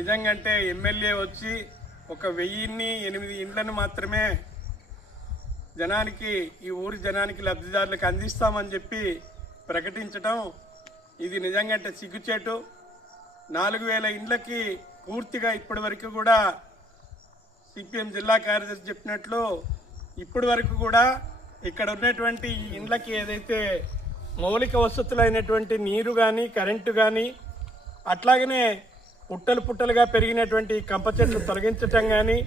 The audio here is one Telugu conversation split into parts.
నిజంగంటే ఎమ్మెల్యే వచ్చి ఒక వెయ్యిన్ని ఎనిమిది ఇండ్లను మాత్రమే జనానికి ఈ ఊరి జనానికి లబ్ధిదారులకు అందిస్తామని చెప్పి ప్రకటించడం ఇది నిజంగంటే సిగ్గుచేటు. నాలుగు వేల ఇండ్లకి పూర్తిగా ఇప్పటి వరకు కూడా సిపిఎం జిల్లా కార్యదర్శి చెప్పినట్లు ఇప్పటి వరకు కూడా ఇక్కడ ఉన్నటువంటి ఇండ్లకి ఏదైతే మౌలిక వసతులైనటువంటి నీరు కానీ కరెంటు కానీ అట్లాగనే పుట్టలు పుట్టలుగా పెరిగినటువంటి కంప చెట్లు తొలగించటం కానీ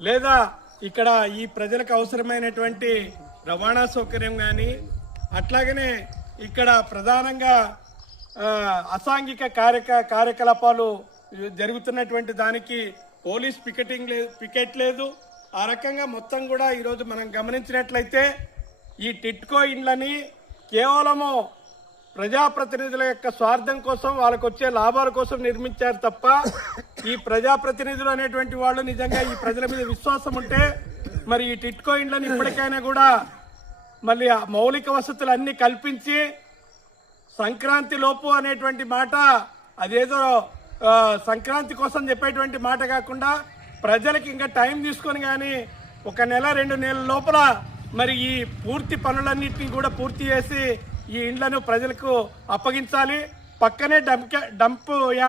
లేదా ఇక్కడ ఈ ప్రజలకు అవసరమైనటువంటి రవాణా సౌకర్యం కానీ అట్లాగనే ఇక్కడ ప్రధానంగా అసాంఘిక కార్యక కార్యకలాపాలు జరుగుతున్నటువంటి దానికి పోలీస్ పికెటింగ్ లేదు పికెట్ లేదు. ఆ రకంగా మొత్తం కూడా ఈరోజు మనం గమనించినట్లయితే ఈ టిట్కో ఇండ్లని కేవలము ప్రజాప్రతినిధుల యొక్క స్వార్థం కోసం వాళ్ళకు వచ్చే లాభాల కోసం నిర్మించారు తప్ప ఈ ప్రజాప్రతినిధులు అనేటువంటి వాళ్ళు నిజంగా ఈ ప్రజల మీద విశ్వాసం ఉంటే మరి ఈ టిట్కో ఇండ్లను ఇప్పటికైనా కూడా మళ్ళీ మౌలిక వసతులు అన్ని కల్పించి సంక్రాంతి లోపు అనేటువంటి మాట అదేదో సంక్రాంతి కోసం చెప్పేటువంటి మాట కాకుండా ప్రజలకి ఇంకా టైం తీసుకొని కానీ ఒక నెల రెండు నెలల లోపల మరి ఈ పూర్తి పనులన్నింటినీ కూడా పూర్తి చేసి ఈ ఇండ్లను ప్రజలకు అప్పగించాలి. పక్కనే డంప్ డంప్